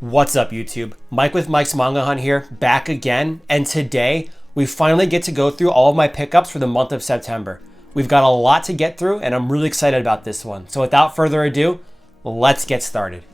What's up, YouTube? Mike with Mike's Manga Hunt here, back again, and today we finally get to go through all of my pickups for the month of September. We've got a lot to get through, and I'm really excited about this one. So without further ado, let's get started.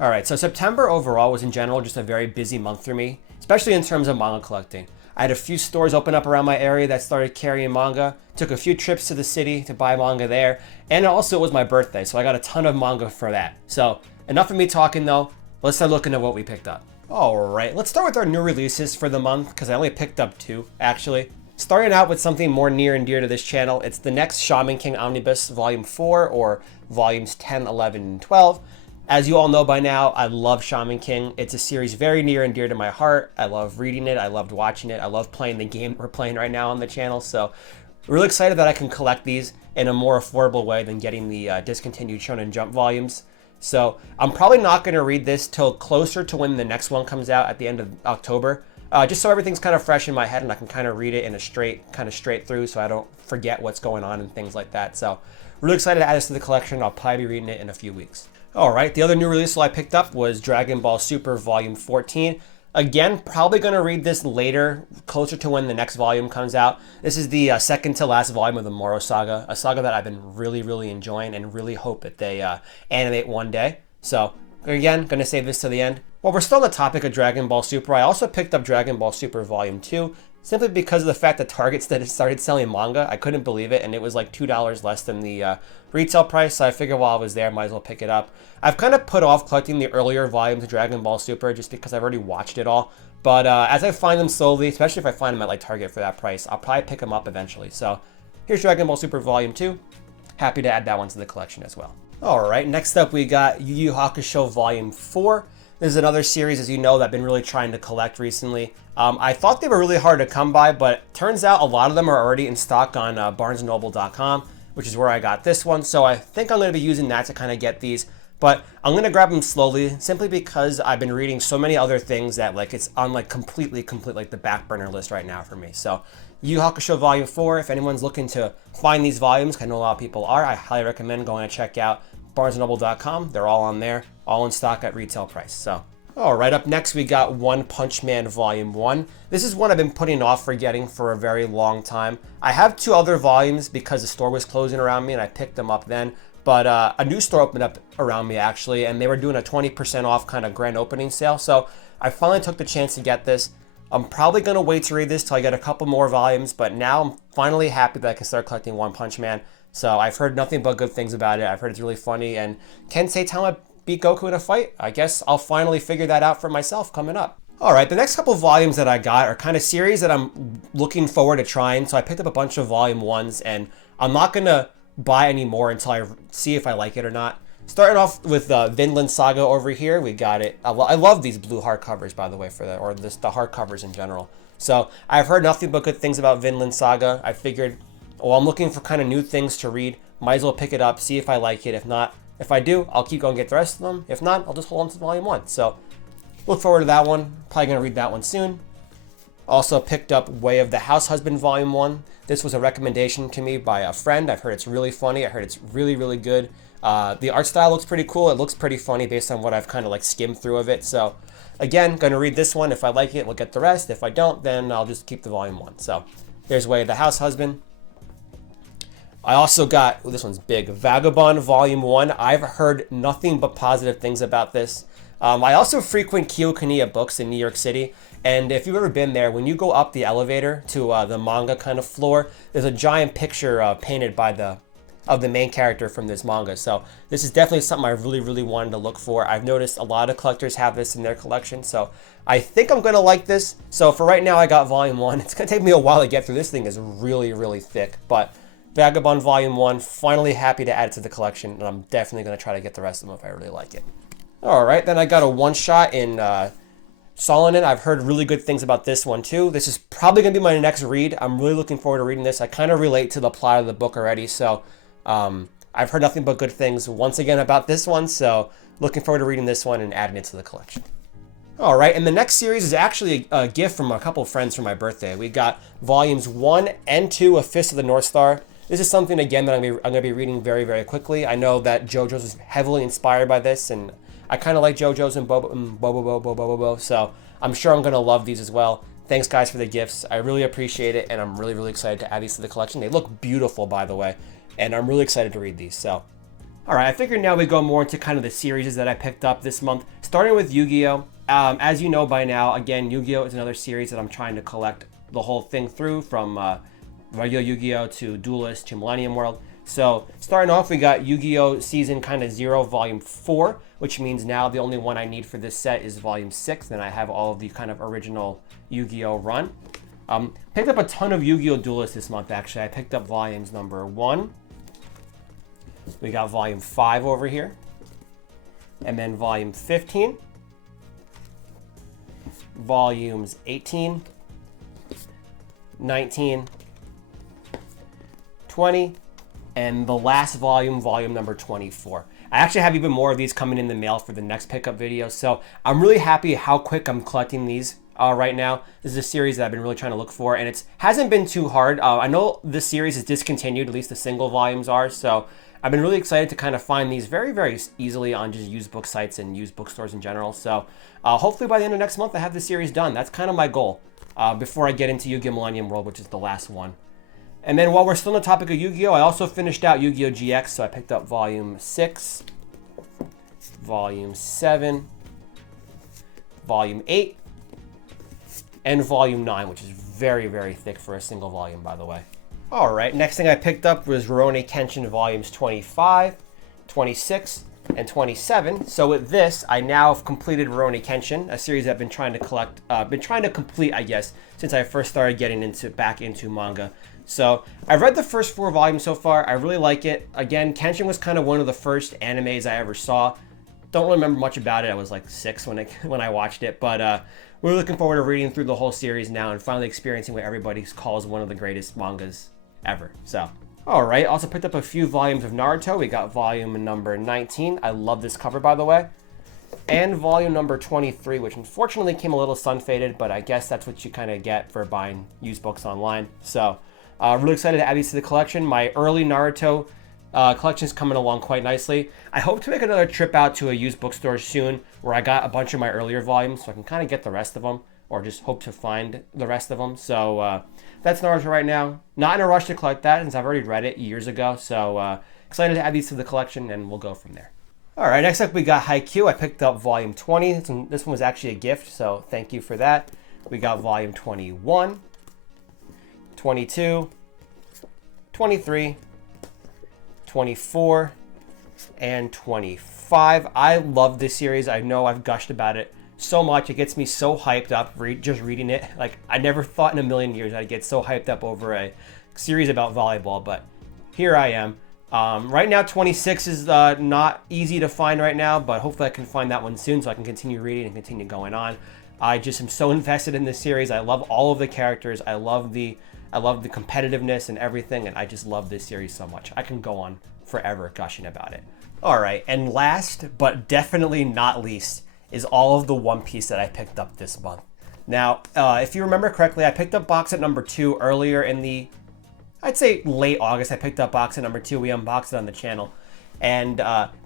Alright, so September overall was in general just a very busy month for me, especially in terms of manga collecting. I had a few stores open up around my area that started carrying manga, took a few trips to the city to buy manga there, and also it was my birthday, so I got a ton of manga for that. So enough of me talking though, let's start looking at what we picked up. Alright, let's start with our new releases for the month, because I only picked up 2, actually. Starting out with something more near and dear to this channel, it's the next Shaman King Omnibus Volume 4, or Volumes 10, 11, and 12. As you all know by now, I love Shaman King. It's a series very near and dear to my heart. I love reading it. I loved watching it. I love playing the game we're playing right now on the channel. So really excited that I can collect these in a more affordable way than getting the discontinued Shonen Jump volumes. So I'm probably not going to read this till closer to when the next one comes out at the end of October. Just so everything's kind of fresh in my head and I can kind of read it in a straight through so I don't forget what's going on and things like that. So really excited to add this to the collection. I'll probably be reading it in a few weeks. Alright, the other new release I picked up was Dragon Ball Super Volume 14. Again, probably going to read this later, closer to when the next volume comes out. This is the second to last volume of the Moro Saga, a saga that I've been really enjoying and really hope that they animate one day. So, again, going to save this to the end. While we're still on the topic of Dragon Ball Super, I also picked up Dragon Ball Super Volume 2, simply because of the fact that Target started selling manga. I couldn't believe it, and it was like $2 less than the retail price, so I figured while I was there, I might as well pick it up. I've kind of put off collecting the earlier volumes of Dragon Ball Super just because I've already watched it all, but as I find them slowly, especially if I find them at like Target for that price, I'll probably pick them up eventually. So here's Dragon Ball Super Volume 2. Happy to add that one to the collection as well. Alright, next up we got Yu Yu Hakusho Volume 4. This is another series, as you know, that I've been really trying to collect recently. I thought they were really hard to come by, but turns out a lot of them are already in stock on barnesandnoble.com, which is where I got this one. So I think I'm going to be using that to kind of get these. But I'm going to grab them slowly, simply because I've been reading so many other things that like it's on like completely like the back burner list right now for me. So Yu Yu Hakusho Volume 4, if anyone's looking to find these volumes, I know a lot of people are, I highly recommend going to check out barnesandnoble.com. They're all on there, all in stock at retail price. So, all right, up next we got One Punch Man Volume 1. This is one I've been putting off for getting for a very long time. I have 2 other volumes because the store was closing around me and I picked them up then. But a new store opened up around me actually, and they were doing a 20% off kind of grand opening sale. So I finally took the chance to get this. I'm probably going to wait to read this till I get a couple more volumes, but now I'm finally happy that I can start collecting One Punch Man. So I've heard nothing but good things about it. I've heard it's really funny, and Ken Saitama beat Goku in a fight. I guess I'll finally figure that out for myself coming up. Alright, the next couple volumes that I got are kind of series that I'm looking forward to trying. So I picked up a bunch of Volume 1s, and I'm not going to buy any more until I see if I like it or not. Starting off with Vinlin Saga over here, we got it. I love these blue hardcovers, by the way, the hardcovers in general. So I've heard nothing but good things about Vinlin Saga. I figured, well, I'm looking for kind of new things to read. Might as well pick it up, see if I like it. If not, if I do, I'll keep going and get the rest of them. If not, I'll just hold on to Volume 1. So look forward to that one. Probably going to read that one soon. Also picked up Way of the House Husband Volume 1. This was a recommendation to me by a friend. I've heard it's really funny. I heard it's really good. The art style looks pretty cool. It looks pretty funny based on what I've kind of like skimmed through of it. So again, going to read this one. If I like it, we'll get the rest. If I don't, then I'll just keep the Volume 1. So there's Way of the House Husband. I also got, this one's big, Vagabond Volume 1. I've heard nothing but positive things about this. I also frequent Kiyomiya Books in New York City, and if you've ever been there, when you go up the elevator to the manga kind of floor, there's a giant picture painted by of the main character from this manga. So this is definitely something I really wanted to look for. I've noticed a lot of collectors have this in their collection, so I think I'm going to like this. So for right now, I got Volume 1. It's going to take me a while to get through. This thing is really thick, but Vagabond Volume 1, finally happy to add it to the collection, and I'm definitely going to try to get the rest of them if I really like it. Alright, then I got a one-shot in Solonin. I've heard really good things about this one too. This is probably going to be my next read. I'm really looking forward to reading this. I kind of relate to the plot of the book already, so I've heard nothing but good things once again about this one, so looking forward to reading this one and adding it to the collection. Alright, and the next series is actually a gift from a couple of friends for my birthday. We got Volumes 1 and 2 of Fist of the North Star. This is something, again, that I'm gonna be reading very, very quickly. I know that JoJo's is heavily inspired by this, and I kind of like JoJo's and Bobo, so I'm sure I'm gonna love these as well. Thanks, guys, for the gifts. I really appreciate it, and I'm really, really excited to add these to the collection. They look beautiful, by the way, and I'm really excited to read these, so. All right, I figured now we go more into kind of the series that I picked up this month, starting with Yu-Gi-Oh! As you know by now, again, Yu-Gi-Oh! Is another series that I'm trying to collect the whole thing through, from regular Yu-Gi-Oh! To Duelist to Millennium World. So starting off, we got Yu-Gi-Oh! Season kind of 0, Volume 4, which means now the only one I need for this set is Volume 6, and I have all of the kind of original Yu-Gi-Oh! Run. Picked up a ton of Yu-Gi-Oh! Duelist this month, actually. I picked up volumes number 1. We got Volume 5 over here. And then Volume 15. Volumes 18. 19. 20. And the last volume, volume number 24. I actually have even more of these coming in the mail for the next pickup video. So I'm really happy how quick I'm collecting these right now. This is a series that I've been really trying to look for, and it hasn't been too hard. I know this series is discontinued, at least the single volumes are. So I've been really excited to kind of find these very, very easily on just used book sites and used bookstores in general. So hopefully by the end of next month, I have this series done. That's kind of my goal before I get into Yu-Gi-Oh! Millennium World, which is the last one. And then while we're still on the topic of Yu-Gi-Oh!, I also finished out Yu-Gi-Oh! GX. So I picked up Volume 6, Volume 7, Volume 8, and Volume 9, which is very, very thick for a single volume, by the way. All right, next thing I picked up was Rurouni Kenshin Volumes 25, 26, and 27. So with this, I now have completed Rurouni Kenshin, a series I've been trying to complete, I guess, since I first started getting back into manga. So I've read the first 4 volumes so far. I really like it. Again, Kenshin was kind of one of the first animes I ever saw. Don't remember much about it. I was like 6 when I watched it, but we're looking forward to reading through the whole series now and finally experiencing what everybody calls one of the greatest mangas ever. So, all right. Also picked up a few volumes of Naruto. We got volume number 19. I love this cover, by the way. And volume number 23, which unfortunately came a little sun-faded, but I guess that's what you kind of get for buying used books online. So, really excited to add these to the collection. My early Naruto collection is coming along quite nicely. I hope to make another trip out to a used bookstore soon where I got a bunch of my earlier volumes so I can kind of get the rest of them, or just hope to find the rest of them. So that's Naruto right now. Not in a rush to collect that since I've already read it years ago. So excited to add these to the collection, and we'll go from there. All right, next up we got Haikyuu. I picked up Volume 20. This one was actually a gift, so thank you for that. We got Volume 21, 22, 23, 24, and 25. I love this series. I know I've gushed about it so much. It gets me so hyped up just reading it. Like, I never thought in a million years I'd get so hyped up over a series about volleyball, but here I am. Right now, 26 is not easy to find right now, but hopefully I can find that one soon so I can continue reading and continue going on. I just am so invested in this series. I love all of the characters. I love the competitiveness and everything, and I just love this series so much. I can go on forever gushing about it. All right, and last but definitely not least is all of the One Piece that I picked up this month. Now, if you remember correctly, I picked up box set number 2 earlier in the, I'd say late August. I picked up box set number 2. We unboxed it on the channel. And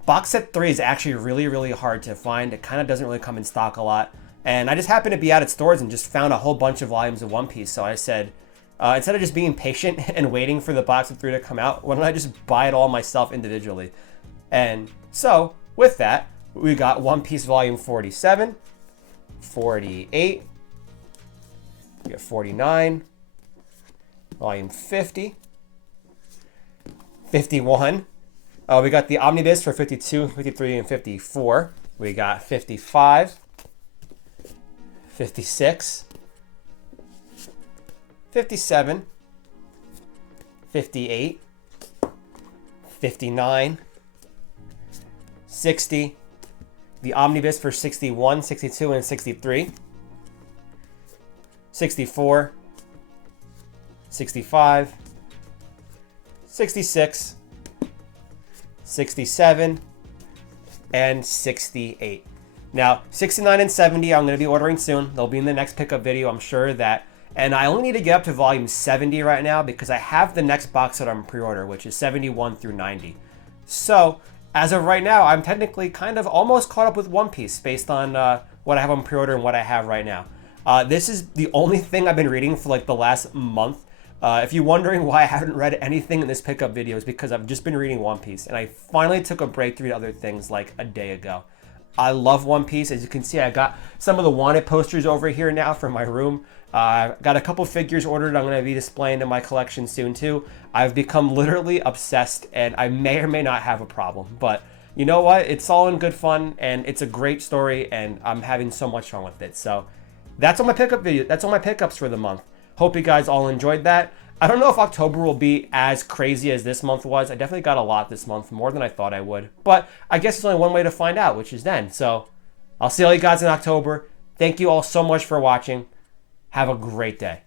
box set 3 is actually really, really hard to find. It kind of doesn't really come in stock a lot. And I just happened to be out at stores and just found a whole bunch of volumes of One Piece. So I said, instead of just being patient and waiting for the box set 3 to come out, why don't I just buy it all myself individually? And so with that, we got One Piece Volume 47, 48, we got 49, Volume 50, 51. We got the Omnibus for 52, 53, and 54. We got 55, 56, 57, 58, 59, 60, the Omnibus for 61, 62, and 63, 64, 65, 66, 67, and 68. Now, 69 and 70 I'm going to be ordering soon. They'll be in the next pickup video. I'm sure that And I only need to get up to volume 70 right now because I have the next box set on pre-order, which is 71 through 90. So, as of right now, I'm technically kind of almost caught up with One Piece based on what I have on pre-order and what I have right now. This is the only thing I've been reading for like the last month. If you're wondering why I haven't read anything in this pickup video, is because I've just been reading One Piece, and I finally took a break to read other things like a day ago. I love One Piece. As you can see, I got some of the wanted posters over here now for my room. I've got a couple figures ordered I'm going to be displaying in my collection soon too. I've become literally obsessed, and I may or may not have a problem. But you know what? It's all in good fun, and it's a great story, and I'm having so much fun with it. So that's all my pickup video. That's all my pickups for the month. Hope you guys all enjoyed that. I don't know if October will be as crazy as this month was. I definitely got a lot this month, more than I thought I would. But I guess there's only one way to find out, which is then. So I'll see all you guys in October. Thank you all so much for watching. Have a great day.